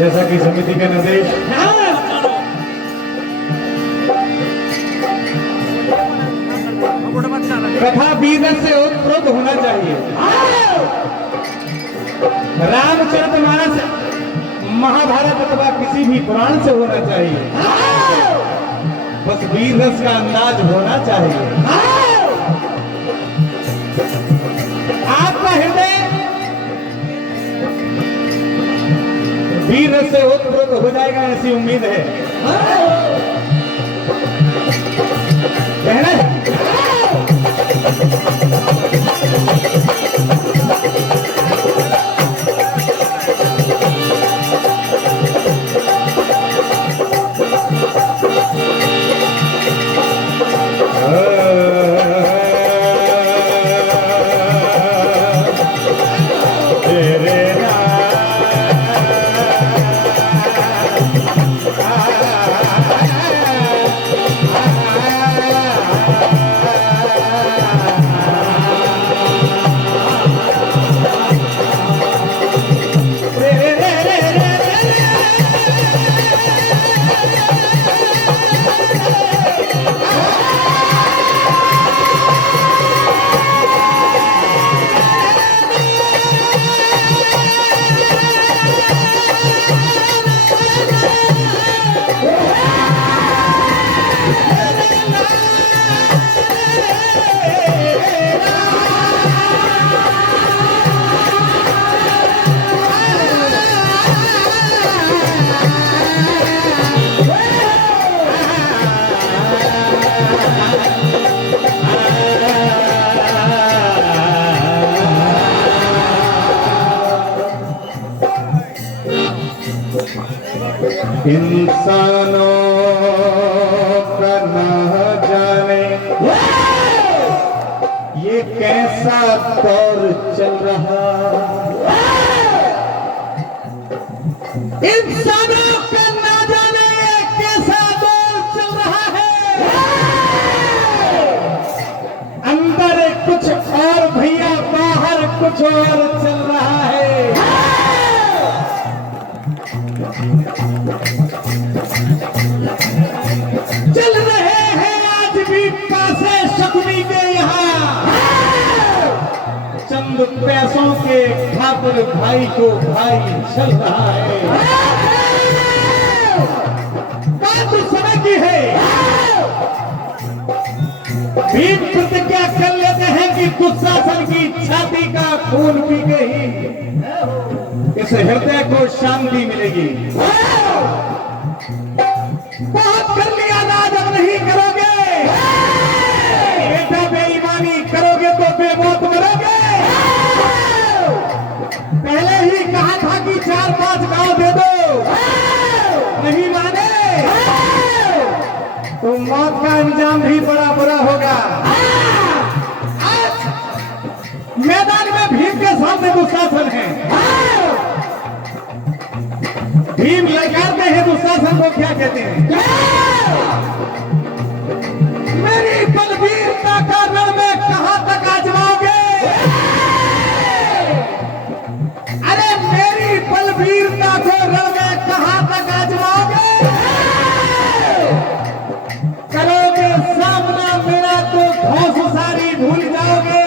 जैसा कि समिति का निर्देश कथा वीर से उत्प्रोत होना चाहिए। रामचरितमानस महाभारत अथवा किसी भी पुराण से होना चाहिए। बस वीर रस का अंदाज होना चाहिए। आपका हृदय वीर रस से उत्प्रोत हो जाएगा ऐसी उम्मीद है। कहना इंसानों का न जाने ये कैसा दौर चल रहा। इंसानों का न जाने ये कैसा दौर चल रहा है। अंदर कुछ और भैया बाहर कुछ और चल रहा है। चल रहे हैं आज भी पासे शकुनी के यहाँ। चंद पैसों के खातिर भाई को भाई चल रहा है। बात उस समय की है। भीम प्रतिज्ञा कर लेते हैं कि दुशासन की छाती का खून पी के ही इस हृदय को शांति मिलेगी। बहुत कर लिया राज, अब नहीं करोगे। बेटा बेईमानी करोगे तो बेमौत मरोगे। पहले ही कहा था कि 4-5 गांव दे दो, नहीं माने तो मौत का अंजाम भी बड़ा बुरा होगा। आज मैदान में भीम के सामने दुशासन है। भीम ललकारते हैं दुशासन को, क्या कहते हैं? मेरी बलवीरता का रण में कहां तक आजमाओगे? अरे मेरी बलवीरता को रण में कहां तक आजमाओगे? करोगे सामना मेरा तो धौंस सारी भूल जाओगे।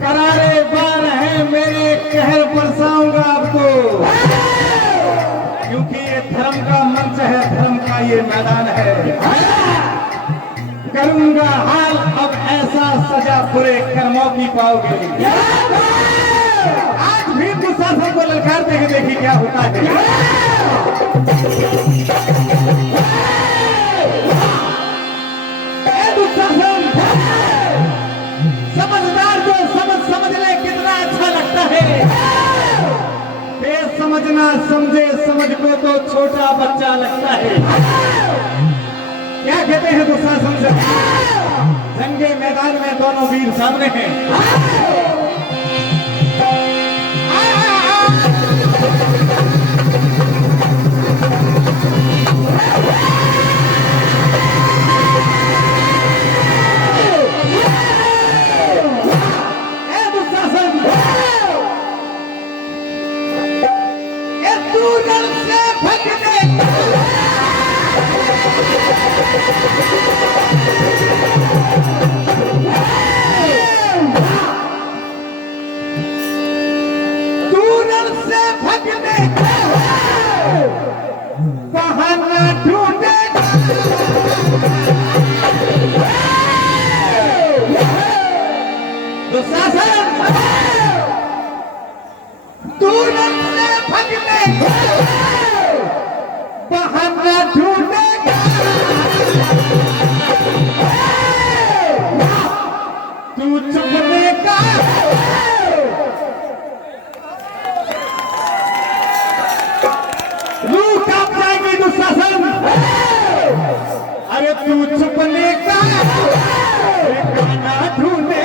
करारे बार है मेरे, कहर बरसाऊंगा आपको, क्योंकि ये धर्म का मंच है। ये मैदान है। करूंगा हाल अब ऐसा सजा बुरे कर्मों की पाओगे। आज भी दुशासन को ललकारते हैं, देखिए क्या होता है। दुशासन समझदार को समझ ले कितना अच्छा लगता है। समझना समझे समझ को तो छोटा बच्चा लगता है। क्या कहते हैं दुशासन से? जंगे मैदान में दोनों वीर सामने हैं। बहाना ढूंढेगा दुशासन, तू रण से भगने बहाना ढूंढेगा। तू छुपने का दुशासन, अरे तू छुपने का ठिकाना ढूंढे।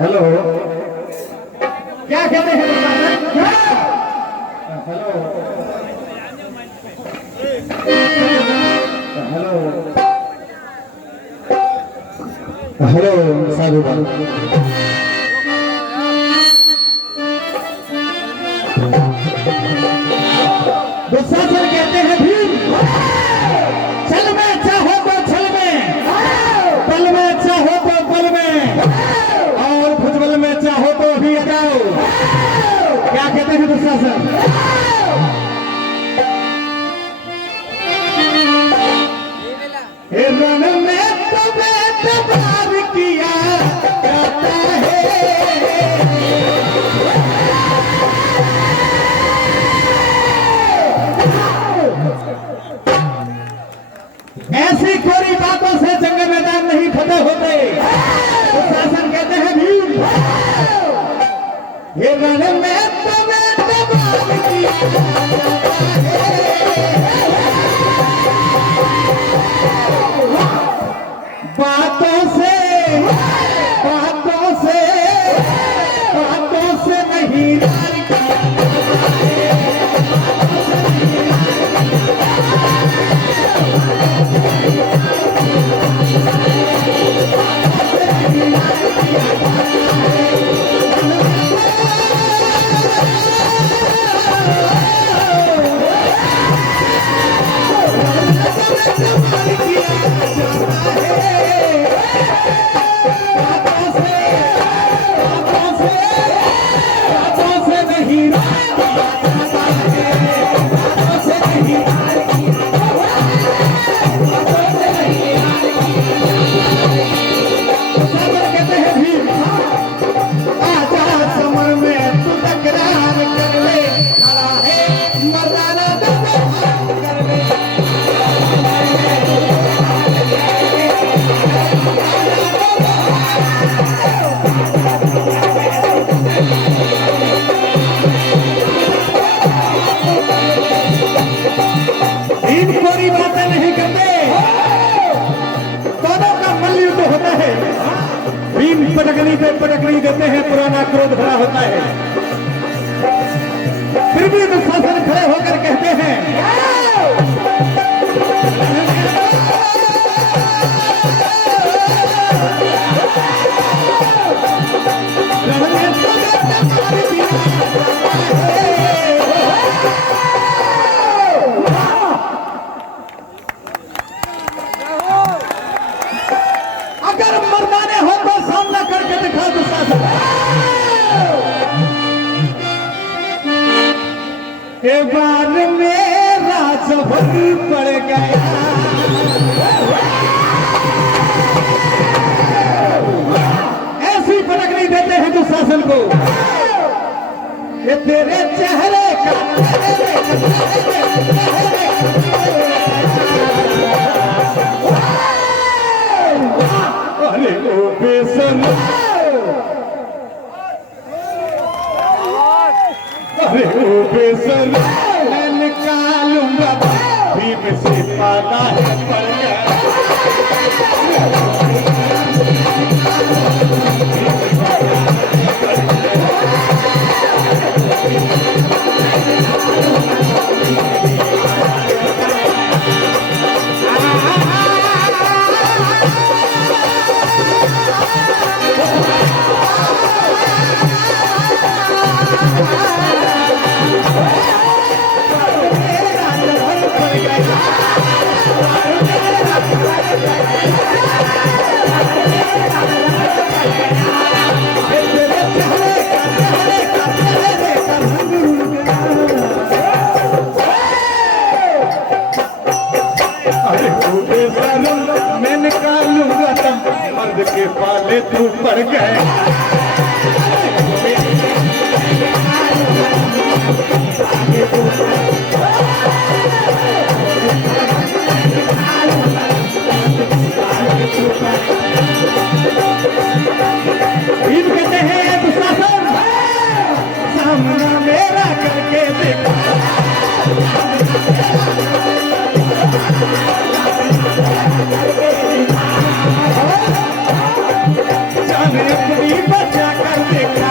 हेलो, क्या कहते हैं? हेलो हेलो साधु दुशासन कहते हैं भीम, छल में चाहो तो छल में, बल में चाहो तो बल में, और भुजबल में चाहो तो अभी आ जाओ। क्या कहते हैं दुशासन? रण में तो बेतबार किया जाता है, ऐसी कोरी बातों से जंग मैदान नहीं फतेह होते। तो शासन कहते हैं भीम, ये रण में तो बेतबार किया जाता है, बातों से दुशासन कहते हैं भीम आजा समर में तू तकरार कर ले खड़ा है मर्दाना व्यवहार कर ले भीम कोरी बातें नहीं करते दोनों का मल्लयुद्ध होता है भीम पटकनी पे पटकनी देते हैं पुराना क्रोध भरा होता है फिर भी दुशासन खड़े होकर कहते हैं अगर मर्दाने हो तो सामना करके दिखा दुशासन एक बार मेरा सफर पड़ गया ऐसी पटकनी देते हैं दुशासन को ये तेरे चेहरे का अरे ओ बेसन अरे ओ बेसन मैं निकालूंगा भीम से पाला है पर मैं निकालूंगा तुम मर्द के पाले तू पड़ गए भीम कहते हैं दुशासन सामना मेरा करके देखा जाने अपनी बचा कर देखा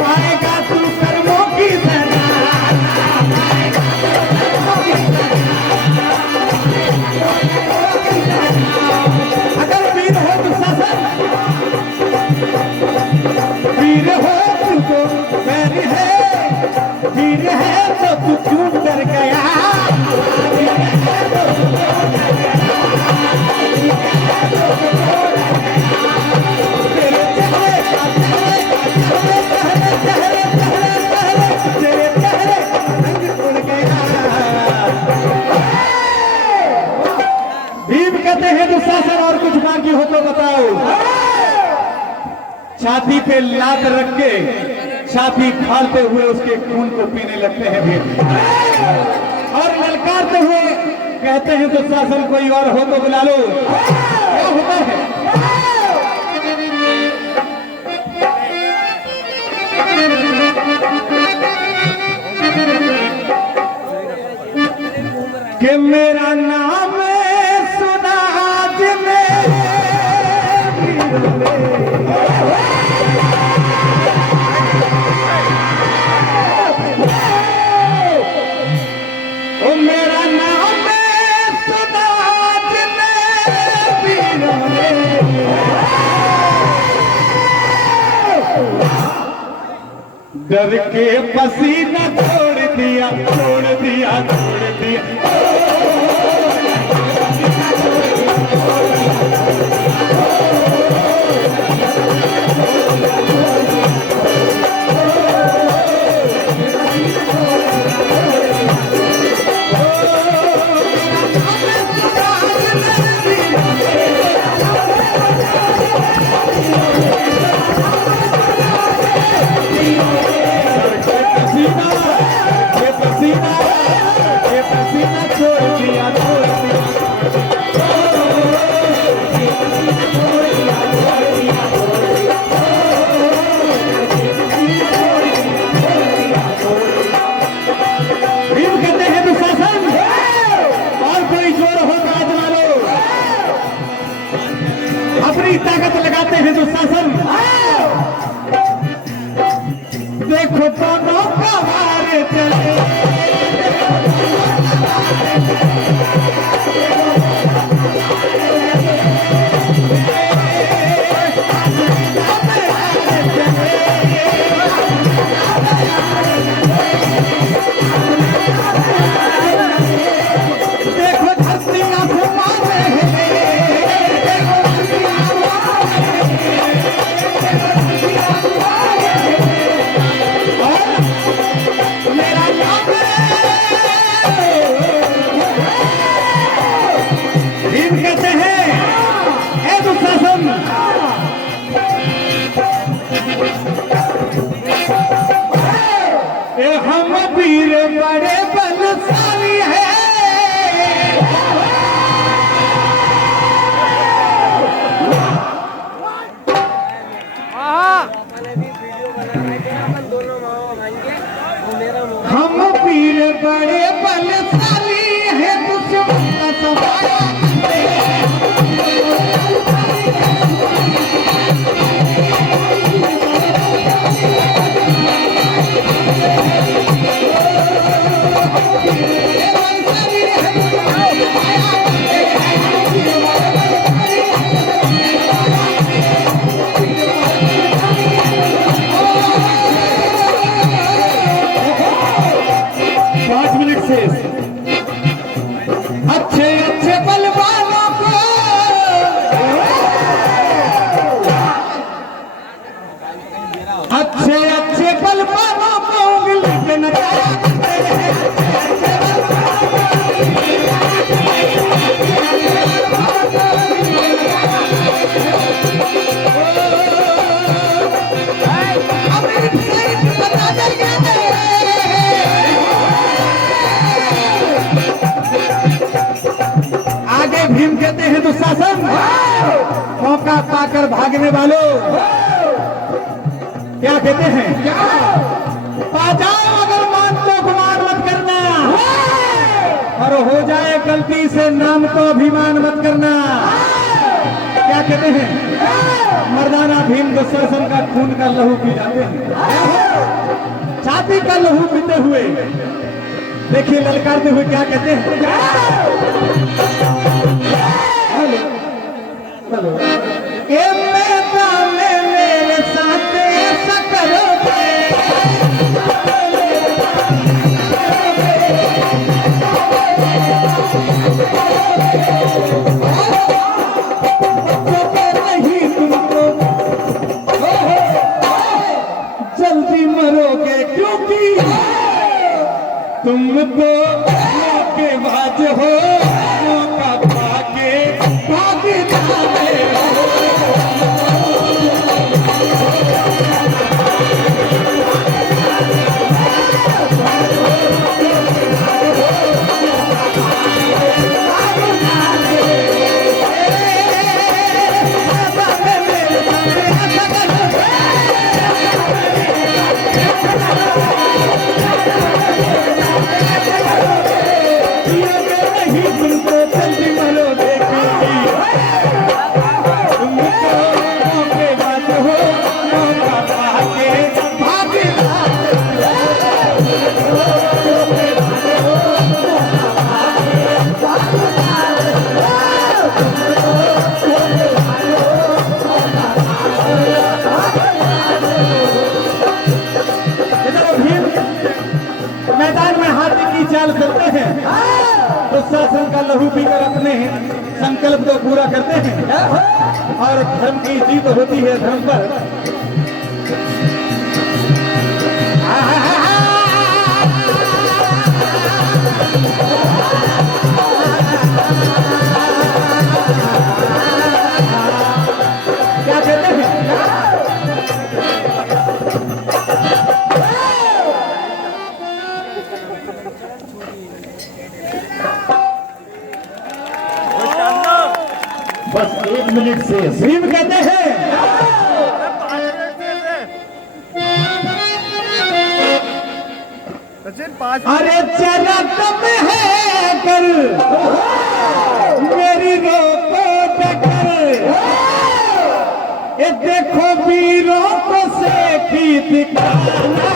पाएगा तू कर्मों की सजा अगर वीर हो दुशासन वीर हो तू तो वैर है वीर है तो तू क्यों डर गया भीम कहते हैं दुशासन और कुछ बाकी हो तो बताओ छाती पे लात रख के छाती खालते हुए उसके खून को पीने लगते हैं भीम और ललकारते हुए कहते हैं दुशासन कोई और हो तो बुला लो क्या होता है कि मेरा नाम सुना आज ओ मेरा नाम सुना आज डर के पसीना छोड़ दिया छोड़ दिया छोड़ दिया हम पीर बड़े बलशाली है दुश्मन का सवाया अच्छे अच्छे बलवानों को अच्छे अच्छे बलवानों को उंगली पे नचाया भीम कहते हैं दुशासन मौका पाकर भागने वालों क्या कहते हैं पा जाओ अगर मान तो गुमान मत करना और हो जाए गलती से नाम तो अभिमान मत करना क्या कहते हैं मर्दाना भीम दुशासन का खून का लहू पी जाते हैं छाती का लहू पीते हुए देखिए ललकारते हुए क्या कहते हैं ये मैदान में मेरे साथ ऐसा करोगे नहीं तुमको जल्दी मरोगे क्योंकि तुमको के बाज हो मौका पाके भाग जाते हो मैदान में हाथी की चाल चलते हैं दुशासन का लहू पीकर अपने संकल्प को पूरा करते हैं और धर्म की जीत होती है धर्म पर क्या कहते हैं बस 1 मिनट से भीम कहते हैं अरे चला तुम है कर मेरी रोको टक्कर ये देखो वीरों को सेठी दिखाना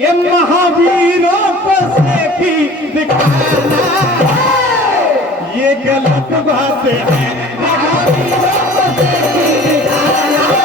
ये महावीरों को सेठी दिखाना ये गलत बातें हैं महावीरों को सेठी दिखाना